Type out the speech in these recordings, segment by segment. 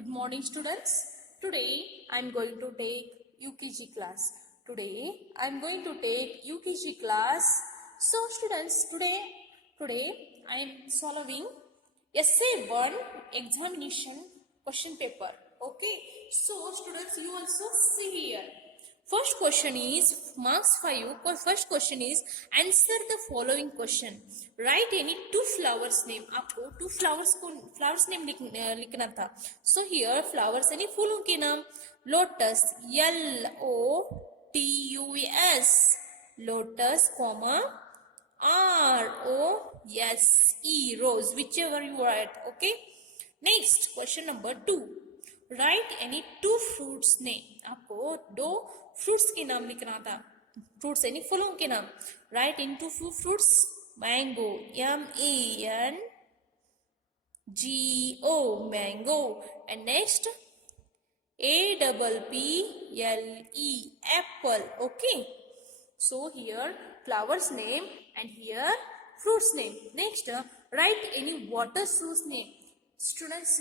Good morning, students. Today I am going to take UKG class. So students, today I am solving essay 1 examination question paper. Okay. So students, you also see here. First question is marks 5. First question is answer the following question. Write any two flowers name. आपको two flowers name लिखना था. So here flowers यानी फूलों के नाम. Lotus, LOTUS, lotus, comma ROSE, rose, whichever you write. Okay. Next question number 2. Right any two fruits name. आपको दो फ्रूट्स के नाम लिखना था. फ्रूट्स यानी फलों के नाम. Write in two fruits. Mango, MANGO, mango. And next APPLE, apple. Okay. So here flowers name and here fruits name. Next write any water source name. Students,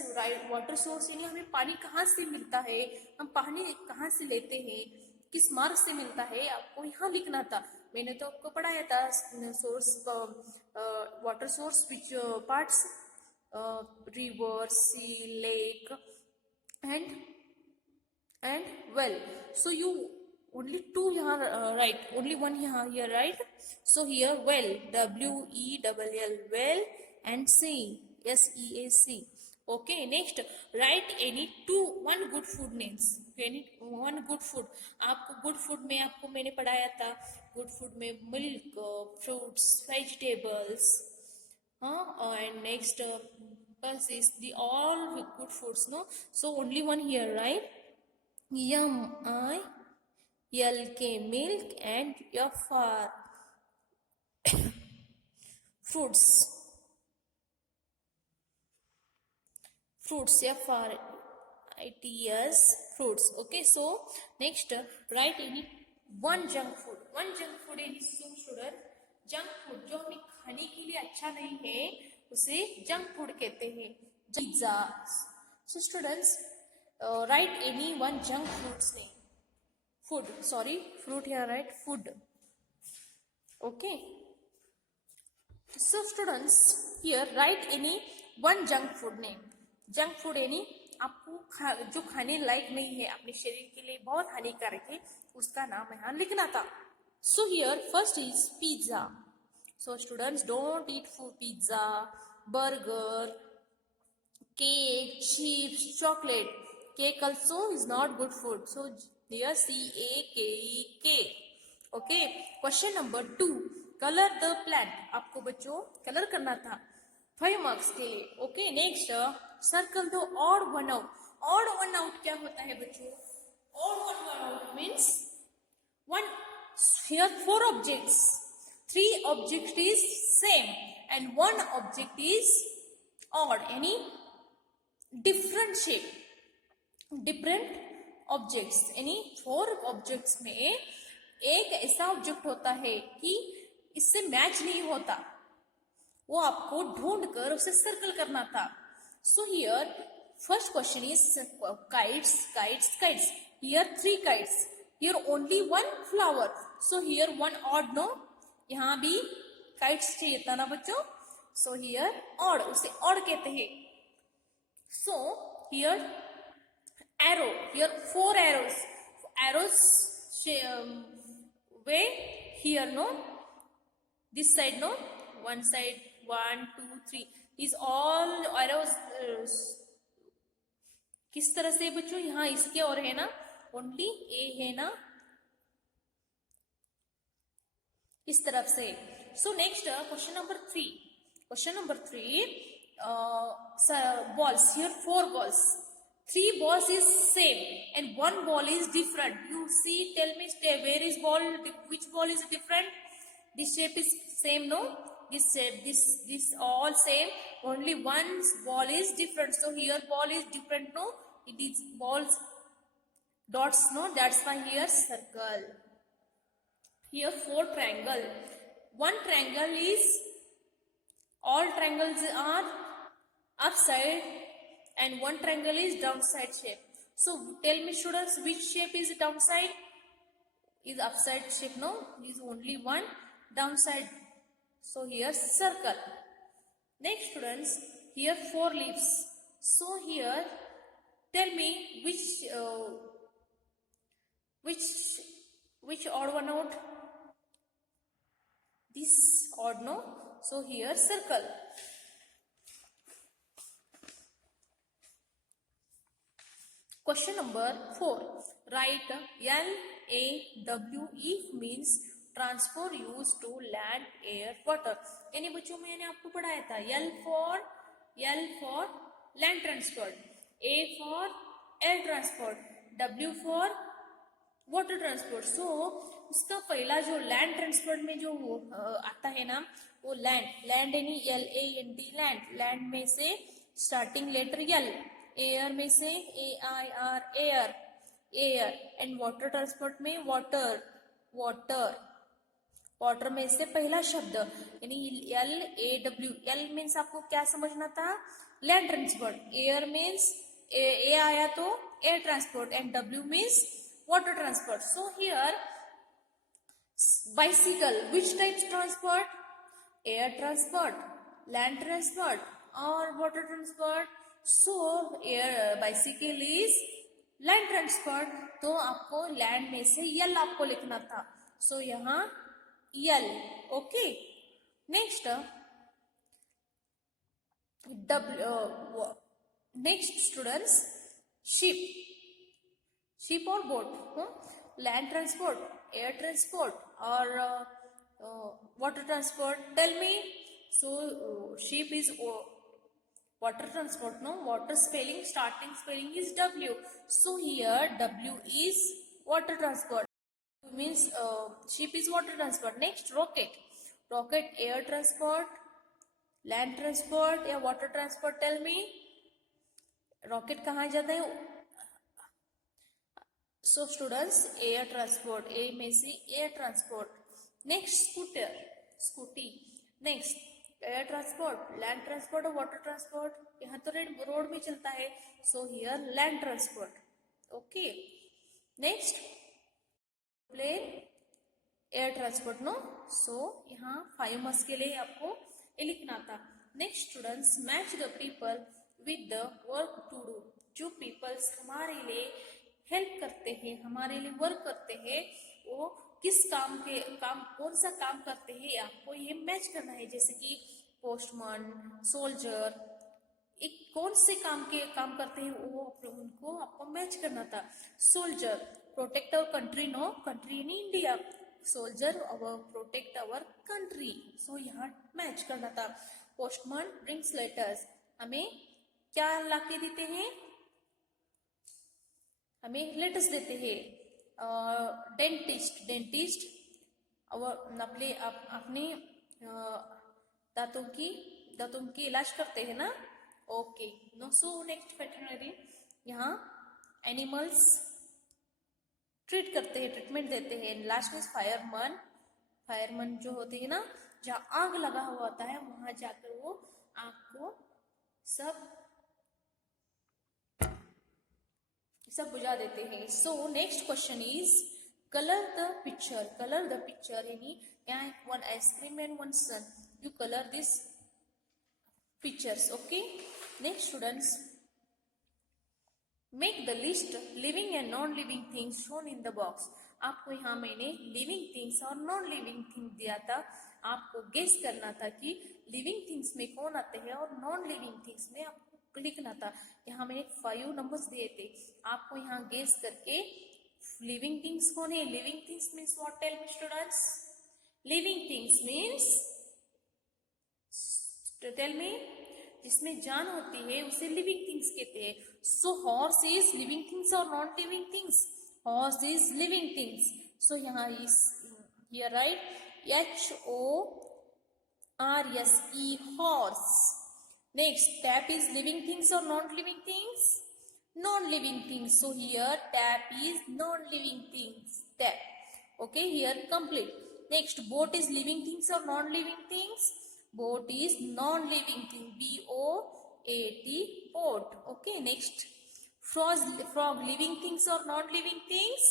water source यानी हमें पानी कहाँ से मिलता है, हम पानी कहाँ से लेते हैं, किस मार्ग से मिलता है, आपको यहाँ लिखना था. मैंने तो आपको पढ़ाया था source, water source which parts, river, sea, lake and well. So you only two यहाँ right, only one here right. So here well, WELL, well, and SEAC. Okay. Next write any one good food names. Any one good food. आपको good food में आपको मैंने पढ़ाया था. good food में milk, fruits, vegetables, and next bus is the all good foods, no. So only one here right. MILK, milk, and FR fruits. FRITS, fruits. Okay. So next write any one junk food. यानी student, junk food जो हमें खाने के लिए अच्छा नहीं है उसे junk food कहते हैं. Pizza. So students, write any one junk food's name. Fruit here, right? Food. Okay. So students, here write any one junk food name. Junk food यानी आपको जो खाने लायक नहीं है, अपने शरीर के लिए बहुत हानिकारक है, उसका नाम यहाँ लिखना था. So here first is pizza. So students, don't eat food pizza, burger, cake, chips, chocolate. Cake also is not good food. So here CAKEK. Okay. Question number 2. Color the plant. आपको बच्चों कलर करना था 5 मार्क्स के लिए. Okay. Next circle दो odd one out. Odd one out क्या होता है बच्चों? Odd one out means one here 4 objects, 3 object is same and 1 object is odd, यानी different shape, different objects. यानी 4 objects में एक ऐसा ऑब्जेक्ट होता है कि इससे मैच नहीं होता, वो आपको ढूंढ कर उसे सर्कल करना था. So here first question is kites. Here 3 kites. Here only 1 flower. So here 1 odd, no. यहाँ भी kites चाहिए था ना बच्चों. So here odd, उसे odd कहते हैं. So here arrow. Here 4 arrows. Way here, no. This side, no. One side 1 2 3. These all arrows. किस तरह से बच्चों? यहाँ इसके और है ना, ओनली ए है ना, इस तरफ से. सो next question number 3. balls. Here 4 balls. 3 balls is same and 1 ball is different. You see, tell me where is ball, which ball is different? This shape is same, no. This shape, this all same, only one ball is different. So here ball is different, no. It is balls dots, no. That's why here circle. Here 4 triangle. One triangle is, all triangles are upside and one triangle is downside shape. So tell me students, which shape is downside? Is upside shape? No, is only one downside. So here circle. Next students, here 4 leaves. So here tell me which odd one out? This odd, no? So here circle. Question number 4. Write LAWE means transfer use to land air water. यानी बच्चों मैंने आपको पढ़ाया था L for land transport, A for air transport, W for water transport. So उसका पहला जो land transport में जो आता है ना, वो लैंड यानी LAND लैंड में से स्टार्टिंग लेटर L, एयर में से AIR air, and water transport में वाटर में से पहला शब्द यानी LAW. L मीन्स आपको क्या समझना था? Land transport. Air means A आया तो air transport, and W means water transport. So here bicycle, which types transport? Air transport, land transport और water transport. So air bicycle is land transport. तो आपको लैंड में से L आपको लिखना था. सो यहाँ L. Okay. Next next students, ship और boat. Land transport, air transport और water transport. Tell me. So ship is water transport, no? Water spelling, starting spelling is W. So here W is water transport. Means ship is water transport. Next rocket air transport, land transport या water transport. Tell me, rocket कहाँ जाता है? So students, air transport, A में से air transport. Next scooty. Next air transport, land transport और water transport. यहाँ तो road में चलता है. So here land transport. Okay. Next plane, air transport, no? So यहाँ 5 मार्क्स के लिए आपको ये लिखना था. Next students, match the people with the work to do. जो पीपल्स हमारे लिए हेल्प करते हैं, हमारे लिए वर्क करते हैं, वो किस काम कौन सा काम करते हैं, आपको ये मैच करना है. जैसे कि पोस्टमैन, सोल्जर, एक कौन से काम करते हैं वो उनको आपको मैच करना था. Soldier protect our country, no? Country in India. Soldier protect our country. So यहाँ मैच करना था. पोस्टमैन ब्रिंग्स लेटर्स, हमें क्या लाके देते हैं? हमें लेटर्स देते हैं. डेंटिस्ट अपने दांतों की इलाज करते हैं ना. Okay. No. So next veterinary, यहाँ एनिमल्स ट्रीट करते हैं, ट्रीटमेंट देते हैं. लास्ट में फायरमैन जो होते हैं ना, जहाँ आग लगा हुआ होता है वहां जाकर वो आग को सब बुझा देते हैं. So next question is colour the picture. यानी यहाँ one ice cream and one sun. You colour this pictures. Okay. Next students, make the list living and non living things shown in the box. आपको यहाँ मैंने living things और non living thing दिया था. आपको गेस करना था कि लिविंग थिंग्स में कौन आते हैं और नॉन लिविंग थिंग्स में आपको लिखना था. यहाँ मैंने 5 नंबर्स दिए थे. आपको यहाँ गेस करके लिविंग थिंग्स कौन है. Living things means what? Tell me students. Living things means, tell me, जिसमें जान होती है उसे लिविंग थिंग्स कहते हैं. So horse is living things और non living things? Horse is living things. So यहाँ is here right HORSE, horse. Next, tap is living things or non-living things? Non-living things. So here tap is non-living things. Tap. Okay, here complete. Next, boat is living things or non-living things? Boat is non-living thing. BOAT. A-T, pot. Okay, next. Frog living things or non-living things?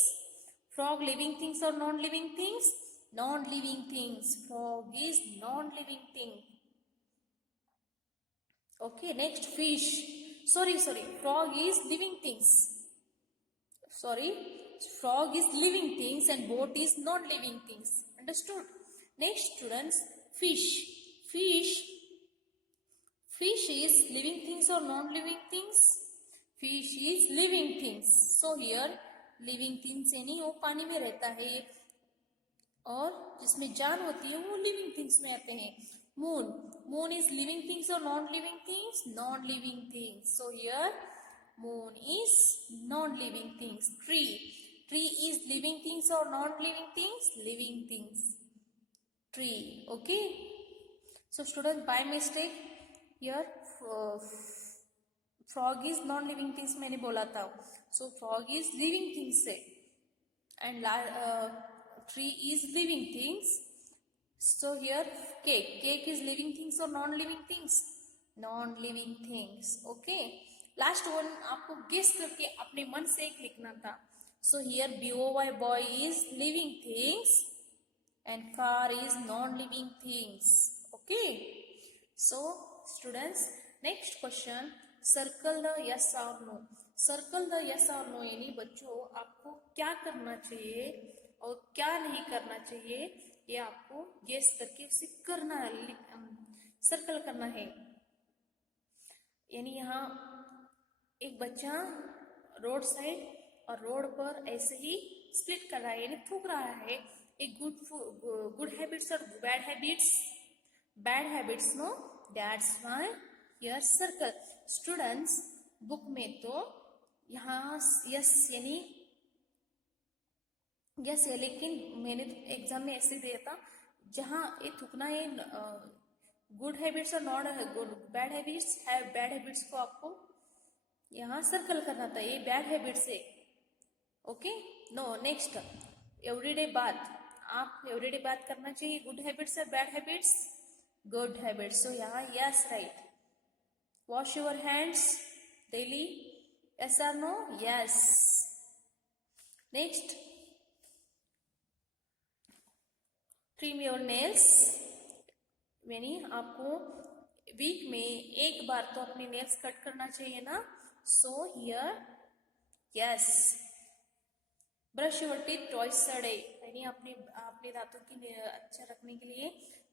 Frog living things or non-living things? Non-living things. Frog is non-living thing. Okay, next. Fish. Sorry. Frog is living things. Sorry. Frog is living things and boat is non-living things. Understood? Next, students. Fish. Fish is living things or non-living things? Fish is living things. So here living things यानी वो पानी में रहता है और जिसमें जान होती है वो living things में आते हैं. Moon is living things or non-living things? Non-living things. So here moon is non-living things. Tree is living things or non-living things? Living things. Tree. Okay. So students, by mistake here frog is non-living things मैंने बोला था. So frog is living things से and tree is living things. So here cake is living things or non-living things? Non-living things. Okay. Last one आपको guess करके अपने मन से एक लिखना था. So here boy is living things and car is non-living things. Okay. So students, next question, circle the yes or no. Circle the yes or no यानी बच्चों आपको क्या करना चाहिए और क्या नहीं करना चाहिए ये आपको गेस करके उसे करना सर्कल करना है. यानी यहाँ एक बच्चा रोड साइड और रोड पर ऐसे ही स्प्लिट कर रहा है यानी थूक रहा है. एक गुड हैबिट्स और bad habits no, that's why here circle. Students book में तो यहाँ यस यानी यस है लेकिन मैंने तो एग्जाम में ऐसे दिया था जहाँ ये थूकना है गुड हैबिट्स और नॉट गुड बैड हैबिट्स को आपको यहाँ सर्कल करना था. ये बैड हैबिट्स है. Okay. No. Next everyday bath. आप एवरीडे बात करना चाहिए. गुड हैबिट्स और bad habits? Good habits. So यहाँ yes right. Wash your hands daily? Yes और no? Yes. Next trim your nails यानी आपको वीक में एक बार तो अपने नेल्स कट करना चाहिए ना. So here yes. Brush your teeth twice a day यानी अपने दांतों की अच्छा रखने के लिए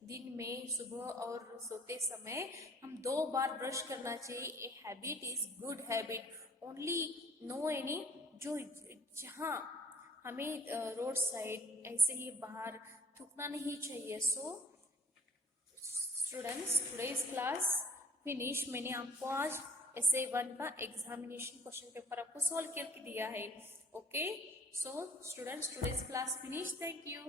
दिन में सुबह और सोते समय हम 2 बार ब्रश करना चाहिए. A habit is good habit. Only no यानी जो जहाँ हमें रोड साइड ऐसे ही बाहर थूकना नहीं चाहिए. So students today's class finish. मैंने आपको आज essay 1 का एग्जामिनेशन क्वेश्चन पेपर आपको सॉल्व करके दिया है. Okay. So students today's class finish. Thank you.